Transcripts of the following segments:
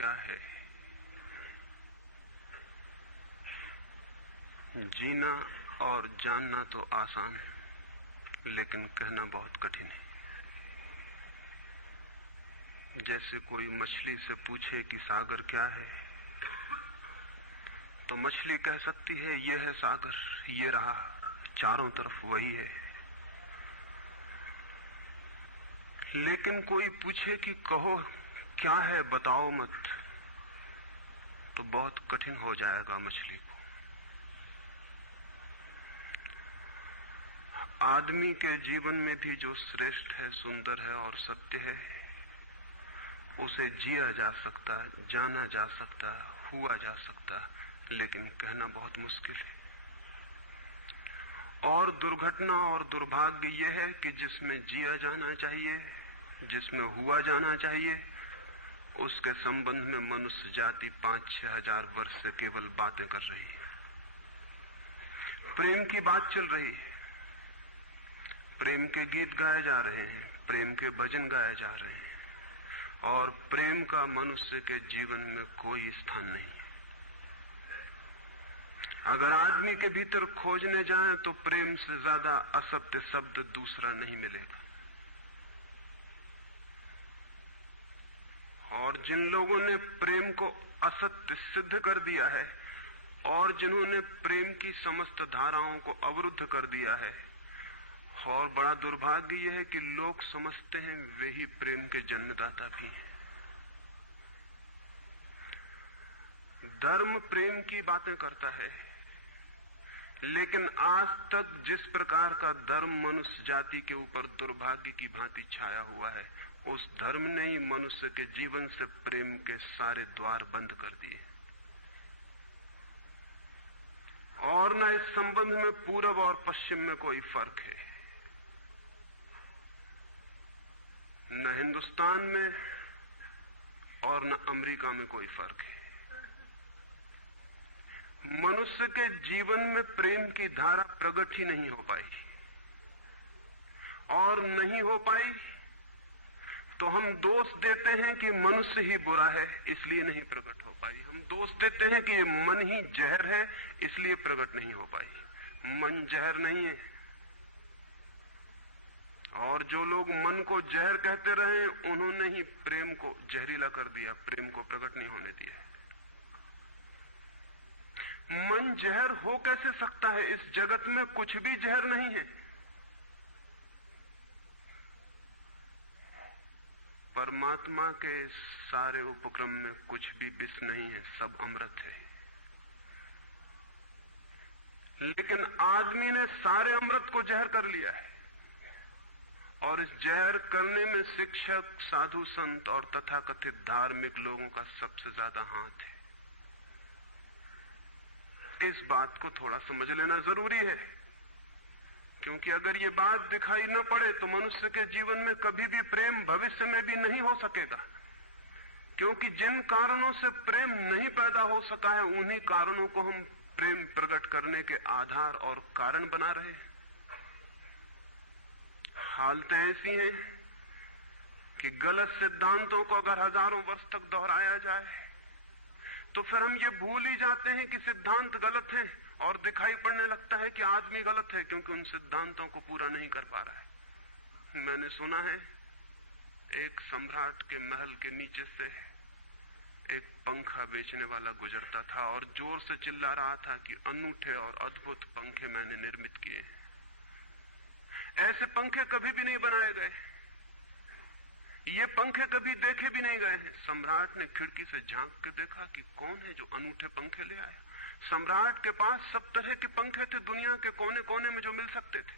क्या है? जीना और जानना तो आसान है, लेकिन कहना बहुत कठिन है। जैसे कोई मछली से पूछे कि सागर क्या है, तो मछली कह सकती है ये है सागर, ये रहा, चारों तरफ वही है। लेकिन कोई पूछे कि कहो क्या है, बताओ मत, तो बहुत कठिन हो जाएगा मछली को। आदमी के जीवन में भी जो श्रेष्ठ है, सुंदर है और सत्य है, उसे जिया जा सकता, जाना जा सकता, हुआ जा सकता, लेकिन कहना बहुत मुश्किल है। और दुर्घटना और दुर्भाग्य यह है कि जिसमें जिया जाना चाहिए, जिसमें हुआ जाना चाहिए, उसके संबंध में मनुष्य जाति 5-6 हजार वर्ष से केवल बातें कर रही है। प्रेम की बात चल रही है, प्रेम के गीत गाए जा रहे हैं, प्रेम के भजन गाए जा रहे हैं, और प्रेम का मनुष्य के जीवन में कोई स्थान नहीं है। अगर आदमी के भीतर खोजने जाएं तो प्रेम से ज्यादा असत्य शब्द दूसरा नहीं मिलेगा। और जिन लोगों ने प्रेम को असत्य सिद्ध कर दिया है और जिन्होंने प्रेम की समस्त धाराओं को अवरुद्ध कर दिया है, और बड़ा दुर्भाग्य यह है कि लोग समझते हैं वे ही प्रेम के जन्मदाता भी हैं। धर्म प्रेम की बातें करता है, लेकिन आज तक जिस प्रकार का धर्म मनुष्य जाति के ऊपर दुर्भाग्य की भांति छाया हुआ है, उस धर्म ने ही मनुष्य के जीवन से प्रेम के सारे द्वार बंद कर दिए। और न इस संबंध में पूरब और पश्चिम में कोई फर्क है, न हिंदुस्तान में और न अमेरिका में कोई फर्क है। मनुष्य के जीवन में प्रेम की धारा प्रकट ही नहीं हो पाई, और नहीं हो पाई तो हम दोष देते हैं कि मनुष्य ही बुरा है, इसलिए नहीं प्रकट हो पाई। हम दोष देते हैं कि ये मन ही जहर है, इसलिए प्रकट नहीं हो पाई। मन जहर नहीं है, और जो लोग मन को जहर कहते रहे, उन्होंने ही प्रेम को जहरीला कर दिया, प्रेम को प्रकट नहीं होने दिया। मन जहर हो कैसे सकता है? इस जगत में कुछ भी जहर नहीं है। परमात्मा के सारे उपक्रम में कुछ भी विष नहीं है, सब अमृत है। लेकिन आदमी ने सारे अमृत को जहर कर लिया है, और इस जहर करने में शिक्षक, साधु संत और तथाकथित धार्मिक लोगों का सबसे ज्यादा हाथ है। इस बात को थोड़ा समझ लेना जरूरी है, क्योंकि अगर ये बात दिखाई न पड़े तो मनुष्य के जीवन में कभी भी प्रेम भविष्य में भी नहीं हो सकेगा। क्योंकि जिन कारणों से प्रेम नहीं पैदा हो सका है, उन्हीं कारणों को हम प्रेम प्रकट करने के आधार और कारण बना रहे हैं। हालतें ऐसी हैं कि गलत सिद्धांतों को अगर हजारों वर्ष तक दोहराया जाए तो फिर हम ये भूल ही जाते हैं कि सिद्धांत गलत है, और दिखाई पड़ने लगता है कि आदमी गलत है, क्योंकि उन सिद्धांतों को पूरा नहीं कर पा रहा है। मैंने सुना है एक सम्राट के महल के नीचे से एक पंखा बेचने वाला गुजरता था और जोर से चिल्ला रहा था कि अनूठे और अद्भुत पंखे मैंने निर्मित किए। ऐसे पंखे कभी भी नहीं बनाए गए, ये पंखे कभी देखे भी नहीं गए हैं। सम्राट ने खिड़की से झांक के देखा कि कौन है जो अनूठे पंखे ले आया। सम्राट के पास सब तरह के पंखे थे, दुनिया के कोने कोने में जो मिल सकते थे।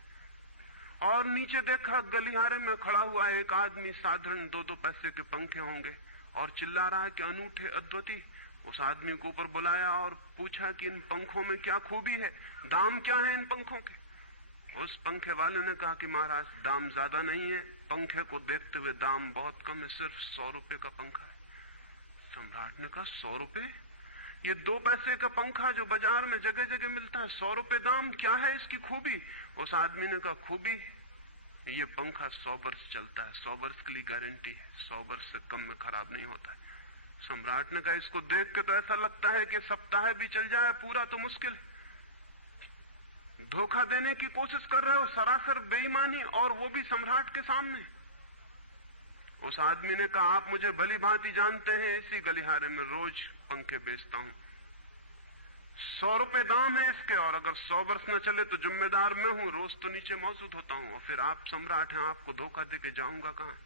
और नीचे देखा, गलियारे में खड़ा हुआ एक आदमी, साधारण 2-2 पैसे के पंखे होंगे, और चिल्ला रहा है कि अनूठे, अद्वितीय। उस आदमी को ऊपर बुलाया और पूछा कि इन पंखों में क्या खूबी है, दाम क्या है इन पंखों के? उस पंखे वाले ने कहा कि महाराज, दाम ज्यादा नहीं है, पंखे को देखते हुए दाम बहुत कम है, सिर्फ 100 रुपए का पंखा है। सम्राट ने कहा 100 रुपए? ये 2 पैसे का पंखा जो बाजार में जगह जगह मिलता है, 100 रुपए दाम, क्या है इसकी खूबी? उस आदमी ने कहा खूबी, ये पंखा 100 वर्ष चलता है, 100 वर्ष के लिए गारंटी है, 100 वर्ष से कम में खराब नहीं होता है। सम्राट ने कहा, इसको देख के तो ऐसा लगता है कि सप्ताह भी चल जाए पूरा तो मुश्किल है। धोखा देने की कोशिश कर रहे हो, सरासर बेईमानी, और वो भी सम्राट के सामने। उस आदमी ने कहा, आप मुझे भली भांति जानते हैं, इसी गलिहारे में रोज पंखे बेचता हूं, 100 रुपए दाम है इसके, और अगर 100 वर्ष न चले तो जिम्मेदार मैं हूं, रोज तो नीचे मौजूद होता हूं, और फिर आप सम्राट हैं, आपको धोखा देके जाऊंगा कहां?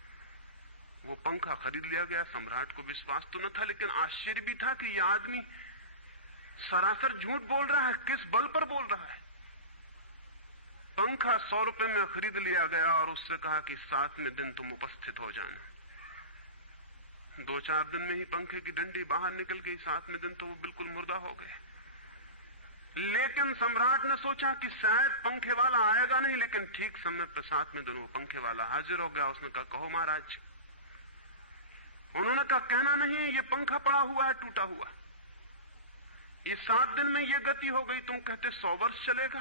वो पंखा खरीद लिया गया। सम्राट को विश्वास तो न था, लेकिन आश्चर्य भी था कि यह आदमी सरासर झूठ बोल रहा है, किस बल पर बोल रहा है। पंखा 100 रुपए में खरीद लिया गया और उससे कहा कि 7वें दिन तुम उपस्थित हो जाना। 2-4 दिन में ही पंखे की डंडी बाहर निकल गई, 7वें दिन तो वो बिल्कुल मुर्दा हो गए। लेकिन सम्राट ने सोचा कि शायद पंखे वाला आएगा नहीं, लेकिन ठीक समय पर 7वें दिन वो पंखे वाला हाजिर हो गया। उसने कहा, कहो महाराज। उन्होंने कहा, कहना नहीं है, ये पंखा पड़ा हुआ है टूटा हुआ, ये 7 दिन में ये गति हो गई, तुम कहते 100 वर्ष चलेगा?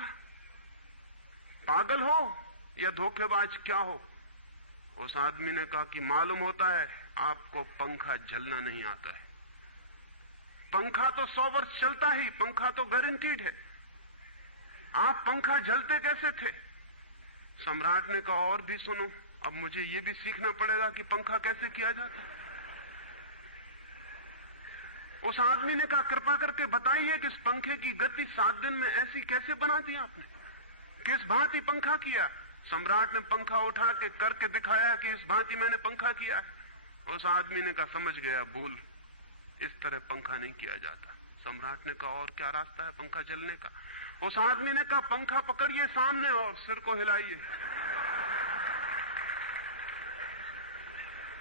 पागल हो या धोखेबाज, क्या हो? उस आदमी ने कहा कि मालूम होता है आपको पंखा झलना नहीं आता है। पंखा तो 100 वर्ष चलता ही, पंखा तो गारंटीड है। आप पंखा झलते कैसे थे? सम्राट ने कहा, और भी सुनो, अब मुझे ये भी सीखना पड़ेगा कि पंखा कैसे किया जाता है। उस आदमी ने कहा, कृपा करके बताइए कि इस पंखे की गति 7 दिन में ऐसी कैसे बना दी आपने, किस भांति पंखा किया? सम्राट ने पंखा उठा के करके दिखाया कि इस भांति मैंने पंखा किया। उस आदमी ने कहा, समझ गया, भूल, इस तरह पंखा नहीं किया जाता। सम्राट ने कहा, और क्या रास्ता है पंखा जलने का? उस आदमी ने कहा, पंखा पकड़िए सामने और सिर को हिलाइए।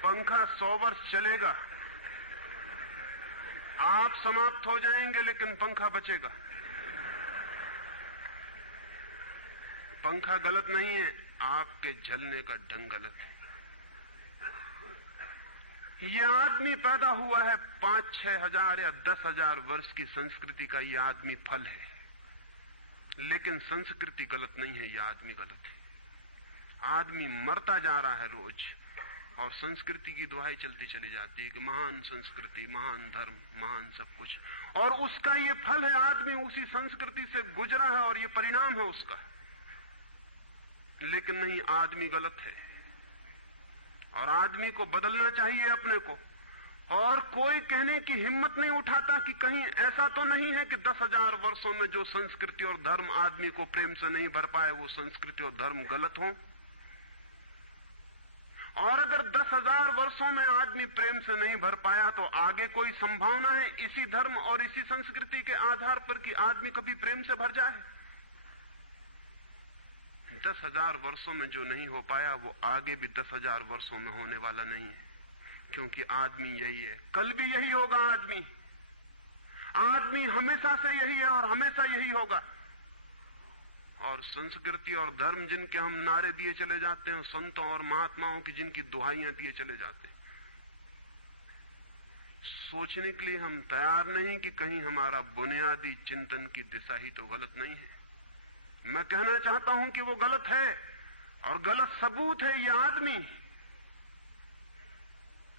पंखा 100 वर्ष चलेगा, आप समाप्त हो जाएंगे, लेकिन पंखा बचेगा। पंखा गलत नहीं है, आपके जलने का ढंग गलत है। यह आदमी पैदा हुआ है 5-6 हजार या 10 हजार वर्ष की संस्कृति का, यह आदमी फल है, लेकिन संस्कृति गलत नहीं है, यह आदमी गलत है। आदमी मरता जा रहा है रोज, और संस्कृति की दुहाई चलती चली जाती है कि महान संस्कृति, महान धर्म, महान सब कुछ, और उसका ये फल है, आदमी उसी संस्कृति से गुजरा है और ये परिणाम है उसका। लेकिन नहीं, आदमी गलत है, और आदमी को बदलना चाहिए अपने को। और कोई कहने की हिम्मत नहीं उठाता कि कहीं ऐसा तो नहीं है कि 10,000 वर्षों में जो संस्कृति और धर्म आदमी को प्रेम से नहीं भर पाए, वो संस्कृति और धर्म गलत हो। और अगर 10,000 वर्षों में आदमी प्रेम से नहीं भर पाया, तो आगे कोई संभावना है इसी धर्म और इसी संस्कृति के आधार पर कि आदमी कभी प्रेम से भर जाए? 10,000 वर्षों में जो नहीं हो पाया, वो आगे भी 10,000 वर्षों में होने वाला नहीं है, क्योंकि आदमी यही है, कल भी यही होगा। आदमी हमेशा से यही है और हमेशा यही होगा। और संस्कृति और धर्म जिनके हम नारे दिए चले जाते हैं, संतों और महात्माओं की जिनकी दुहाइयां दिए चले जाते हैं, सोचने के लिए हम तैयार नहीं कि कहीं हमारा बुनियादी चिंतन की दिशा ही तो गलत नहीं है। मैं कहना चाहता हूं कि वो गलत है, और गलत सबूत है ये आदमी।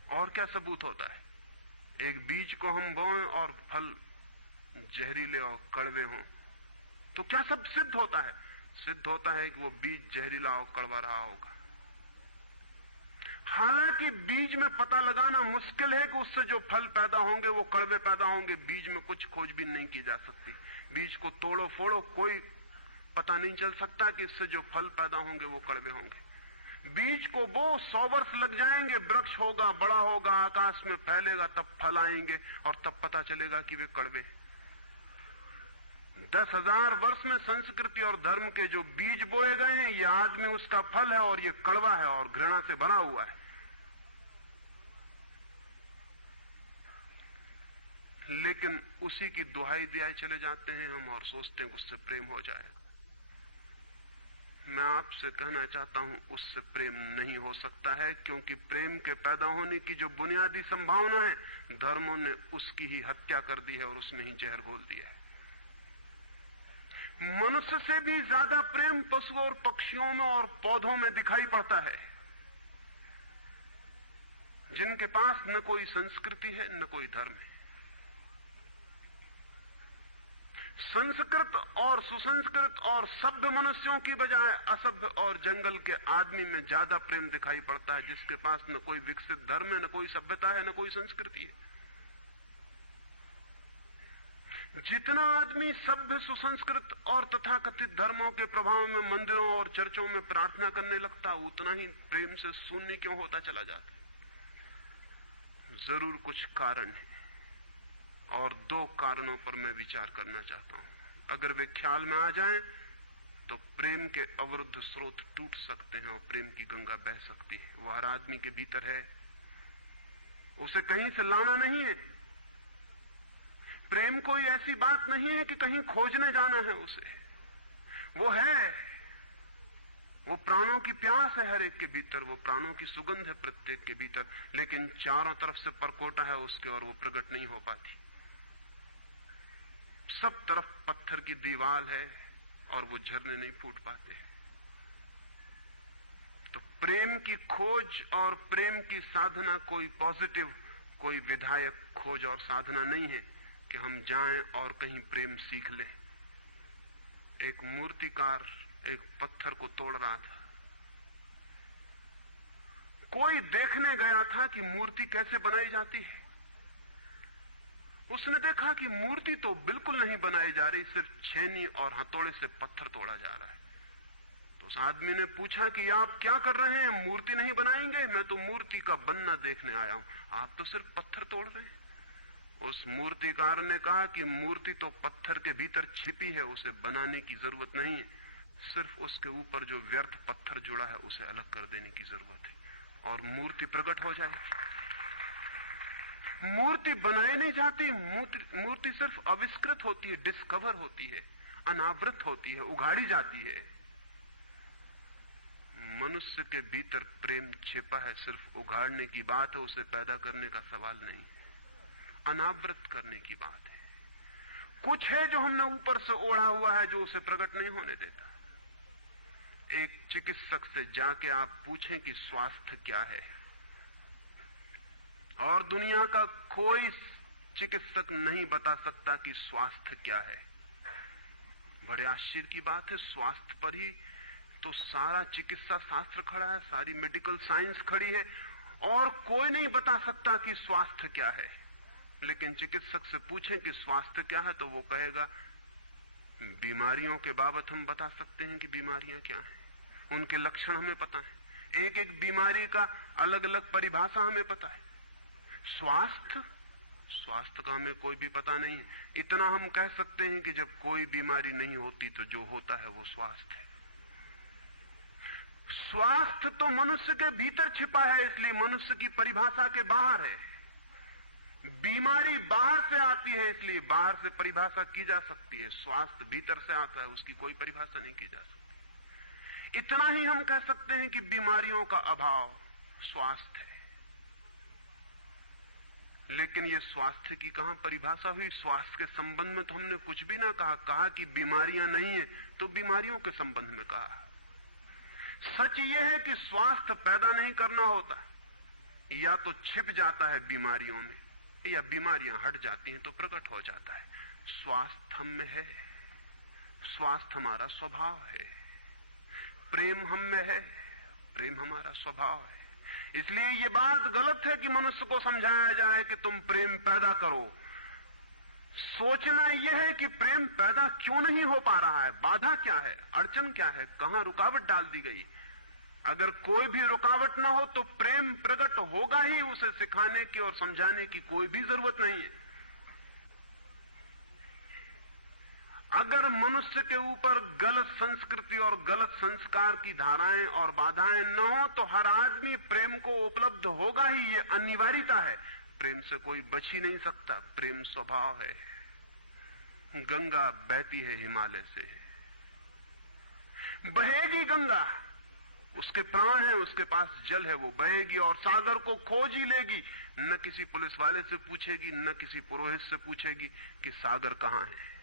और क्या सबूत होता है? एक बीज को हम बोएं और फल जहरीले और कड़वे हों, तो क्या सब सिद्ध होता है? सिद्ध होता है कि वो बीज जहरीला और कड़वा रहा होगा। हालांकि बीज में पता लगाना मुश्किल है कि उससे जो फल पैदा होंगे वो कड़वे पैदा होंगे। बीज में कुछ खोजबीन नहीं की जा सकती। बीज को तोड़ो फोड़ो, कोई पता नहीं चल सकता कि इससे जो फल पैदा होंगे वो कड़वे होंगे। बीज को वो 100 वर्ष लग जाएंगे, वृक्ष होगा, बड़ा होगा, आकाश में फैलेगा, तब फल आएंगे और तब पता चलेगा कि वे कड़वे। 10,000 वर्ष में संस्कृति और धर्म के जो बीज बोए गए हैं, ये आदमी उसका फल है, और ये कड़वा है और घृणा से भरा हुआ है। लेकिन उसी की दुहाई दिए चले जाते हैं हम, और सोचते हैं उससे प्रेम हो जाएगा। मैं आपसे कहना चाहता हूं, उससे प्रेम नहीं हो सकता है, क्योंकि प्रेम के पैदा होने की जो बुनियादी संभावना है, धर्मों ने उसकी ही हत्या कर दी है और उसमें ही जहर घोल दिया है। मनुष्य से भी ज्यादा प्रेम पशुओं और पक्षियों में और पौधों में दिखाई पड़ता है। जिनके पास न कोई संस्कृति है न कोई धर्म है। संस्कृत और सुसंस्कृत और सभ्य मनुष्यों की बजाय असभ्य और जंगल के आदमी में ज्यादा प्रेम दिखाई पड़ता है, जिसके पास न कोई विकसित धर्म है, न कोई सभ्यता है, न कोई संस्कृति है। जितना आदमी सभ्य, सुसंस्कृत और तथाकथित धर्मों के प्रभाव में मंदिरों और चर्चों में प्रार्थना करने लगता, उतना ही प्रेम से शून्य क्यों होता चला जाता? जरूर कुछ कारण है, और दो कारणों पर मैं विचार करना चाहता हूं। अगर वे ख्याल में आ जाएं तो प्रेम के अवरुद्ध स्रोत टूट सकते हैं और प्रेम की गंगा बह सकती है। वो हर आदमी के भीतर है, उसे कहीं से लाना नहीं है। प्रेम कोई ऐसी बात नहीं है कि कहीं खोजने जाना है उसे, वो है, वो प्राणों की प्यास है हर एक के भीतर, वो प्राणों की सुगंध है प्रत्येक के भीतर, लेकिन चारों तरफ से परकोटा है उसके और वो प्रकट नहीं हो पाती। सब तरफ पत्थर की दीवार है और वो झरने नहीं फूट पाते। तो प्रेम की खोज और प्रेम की साधना कोई पॉजिटिव, कोई विधायक खोज और साधना नहीं है कि हम जाएं और कहीं प्रेम सीख लें। एक मूर्तिकार एक पत्थर को तोड़ रहा था, कोई देखने गया था कि मूर्ति कैसे बनाई जाती है। उसने देखा कि मूर्ति तो बिल्कुल नहीं बनाई जा रही, सिर्फ छेनी और हथौड़े से पत्थर तोड़ा जा रहा है। तो उस आदमी ने पूछा कि आप क्या कर रहे हैं, मूर्ति नहीं बनाएंगे? मैं तो मूर्ति का बनना देखने आया हूं, आप तो सिर्फ पत्थर तोड़ रहे हैं। उस मूर्तिकार ने कहा कि मूर्ति तो पत्थर के भीतर छिपी है, उसे बनाने की जरूरत नहीं है, सिर्फ उसके ऊपर जो व्यर्थ पत्थर जुड़ा है उसे अलग कर देने की जरूरत है और मूर्ति प्रकट हो जाएगी। मूर्ति बनाई नहीं जाती, मूर्ति सिर्फ आविष्कृत होती है, डिस्कवर होती है, अनावृत होती है, उगाड़ी जाती है। मनुष्य के भीतर प्रेम छिपा है, सिर्फ उगाड़ने की बात है, उसे पैदा करने का सवाल नहीं है, अनावृत करने की बात है। कुछ है जो हमने ऊपर से ओढ़ा हुआ है, जो उसे प्रकट नहीं होने देता। एक चिकित्सक से जाके आप पूछें कि स्वास्थ्य क्या है, और दुनिया का कोई चिकित्सक नहीं बता सकता कि स्वास्थ्य क्या है। बड़े आश्चर्य की बात है, स्वास्थ्य पर ही तो सारा चिकित्सा शास्त्र खड़ा है, सारी मेडिकल साइंस खड़ी है, और कोई नहीं बता सकता कि स्वास्थ्य क्या है। लेकिन चिकित्सक से पूछें कि स्वास्थ्य क्या है, तो वो कहेगा बीमारियों के बाबत हम बता सकते हैं कि बीमारियां क्या हैं, उनके लक्षण हमें पता है, एक एक बीमारी का अलग अलग परिभाषा हमें पता है। स्वास्थ्य का हमें कोई भी पता नहीं है। इतना हम कह सकते हैं कि जब कोई बीमारी नहीं होती तो जो होता है वो स्वास्थ्य है। स्वास्थ्य तो मनुष्य के भीतर छिपा है, इसलिए मनुष्य की परिभाषा के बाहर है। बीमारी बाहर से आती है, इसलिए बाहर से परिभाषा की जा सकती है। स्वास्थ्य भीतर से आता है, उसकी कोई परिभाषा नहीं की जा सकती। इतना ही हम कह सकते हैं कि बीमारियों का अभाव स्वास्थ्य है। लेकिन ये स्वास्थ्य की कहां परिभाषा हुई? स्वास्थ्य के संबंध में तो हमने कुछ भी ना कहा कि बीमारियां नहीं है, तो बीमारियों के संबंध में कहा। सच ये है कि स्वास्थ्य पैदा नहीं करना होता, या तो छिप जाता है बीमारियों में, या बीमारियां हट जाती हैं तो प्रकट हो जाता है। स्वास्थ्य हम में है, स्वास्थ्य हमारा स्वभाव है। प्रेम हम में है, प्रेम हमारा स्वभाव है। इसलिए ये बात गलत है कि मनुष्य को समझाया जाए कि तुम प्रेम पैदा करो। सोचना यह है कि प्रेम पैदा क्यों नहीं हो पा रहा है, बाधा क्या है, अड़चन क्या है, कहां रुकावट डाल दी गई। अगर कोई भी रुकावट ना हो तो प्रेम प्रकट होगा ही, उसे सिखाने की और समझाने की कोई भी जरूरत नहीं है। अगर मनुष्य के ऊपर गलत संस्कृति और गलत संस्कार की धाराएं और बाधाएं न हो तो हर आदमी प्रेम को उपलब्ध होगा ही, ये अनिवार्यता है। प्रेम से कोई बच ही नहीं सकता, प्रेम स्वभाव है। गंगा बहती है हिमालय से, बहेगी गंगा, उसके प्राण है, उसके पास जल है, वो बहेगी और सागर को खोज ही लेगी। न किसी पुलिस वाले से पूछेगी, न किसी पुरोहित से पूछेगी कि सागर कहां है।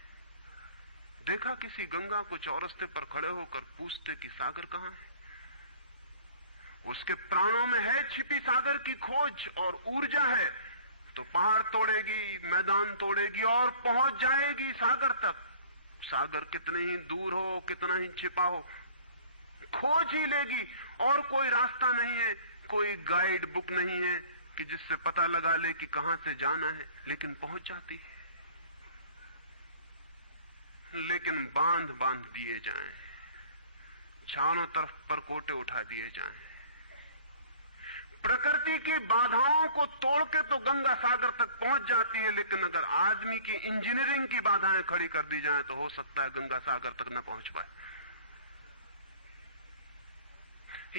देखा किसी गंगा को चौरस्ते पर खड़े होकर पूछते कि सागर कहां है? उसके प्राणों में है छिपी सागर की खोज और ऊर्जा है, तो पहाड़ तोड़ेगी, मैदान तोड़ेगी और पहुंच जाएगी सागर तक। सागर कितने ही दूर हो, कितना ही छिपा हो, खोज ही लेगी। और कोई रास्ता नहीं है, कोई गाइड बुक नहीं है कि जिससे पता लगा ले कि कहां से जाना है, लेकिन पहुंच जाती है। लेकिन बांध बांध दिए जाएं, चारों तरफ परकोटे उठा दिए जाएं, प्रकृति की बाधाओं को तोड़ के तो गंगा सागर तक पहुंच जाती है, लेकिन अगर आदमी की इंजीनियरिंग की बाधाएं खड़ी कर दी जाएं तो हो सकता है गंगा सागर तक न पहुंच पाए।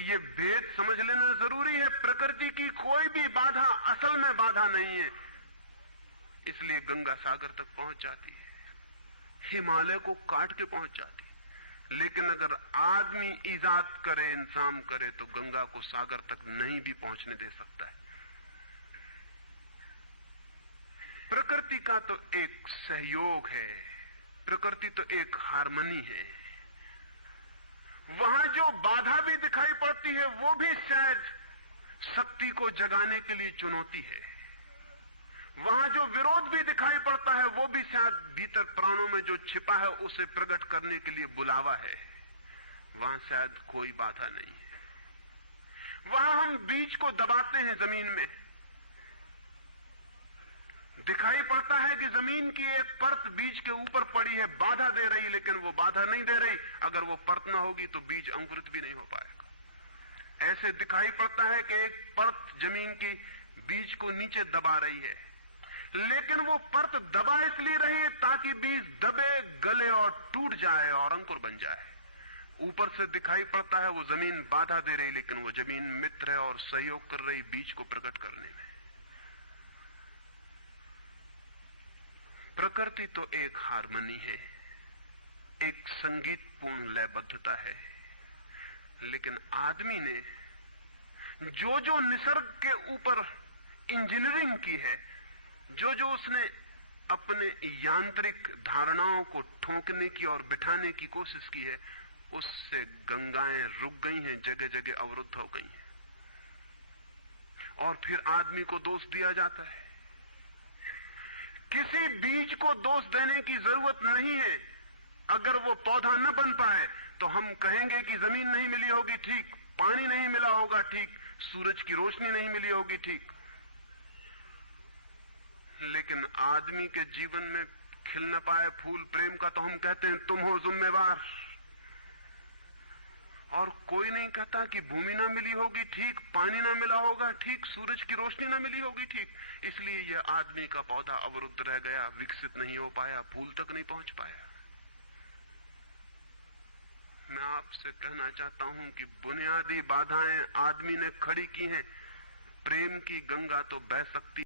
ये भेद समझ लेना जरूरी है। प्रकृति की कोई भी बाधा असल में बाधा नहीं है, इसलिए गंगा सागर तक पहुंच जाती है, हिमालय को काट के पहुंच जाती है। लेकिन अगर आदमी इजाद करे, इंतजाम करे, तो गंगा को सागर तक नहीं भी पहुंचने दे सकता है। प्रकृति का तो एक सहयोग है, प्रकृति तो एक हार्मनी है। वहां जो बाधा भी दिखाई पड़ती है वो भी शायद शक्ति को जगाने के लिए चुनौती है। वहां जो विरोध भी दिखाई पड़ता है वो भी शायद भीतर प्राणों में जो छिपा है उसे प्रकट करने के लिए बुलावा है। वहां शायद कोई बाधा नहीं है। वहां हम बीज को दबाते हैं जमीन में, दिखाई पड़ता है कि जमीन की एक परत बीज के ऊपर पड़ी है, बाधा दे रही, लेकिन वो बाधा नहीं दे रही। अगर वो परत ना होगी तो बीज अंकुरित भी नहीं हो पाएगा। ऐसे दिखाई पड़ता है कि एक परत जमीन की बीज को नीचे दबा रही है, लेकिन वो परत दबा इसलिए रही है ताकि बीज दबे, गले और टूट जाए और अंकुर बन जाए। ऊपर से दिखाई पड़ता है वो जमीन बाधा दे रही, लेकिन वो जमीन मित्र है और सहयोग कर रही बीज को प्रकट करने में। प्रकृति तो एक हार्मनी है, एक संगीतपूर्ण लयबद्धता है, लेकिन आदमी ने जो जो निसर्ग के ऊपर इंजीनियरिंग की है, जो जो उसने अपने यांत्रिक धारणाओं को ठोंकने की और बिठाने की कोशिश की है, उससे गंगाएं रुक गई हैं, जगह जगह अवरुद्ध हो गई हैं। और फिर आदमी को दोष दिया जाता है। किसी बीज को दोष देने की जरूरत नहीं है। अगर वो पौधा न बन पाए तो हम कहेंगे कि जमीन नहीं मिली होगी, ठीक, पानी नहीं मिला होगा, ठीक, सूरज की रोशनी नहीं मिली होगी, ठीक, लेकिन आदमी के जीवन में खिल न पाए फूल प्रेम का तो हम कहते हैं तुम हो जिम्मेवार। और कोई नहीं कहता कि भूमि ना मिली होगी, ठीक, पानी ना मिला होगा, ठीक, सूरज की रोशनी ना मिली होगी, ठीक, इसलिए यह आदमी का पौधा अवरुद्ध रह गया, विकसित नहीं हो पाया, फूल तक नहीं पहुंच पाया। मैं आपसे कहना चाहता हूं कि बुनियादी बाधाएं आदमी ने खड़ी की हैं। प्रेम की गंगा तो बह सकती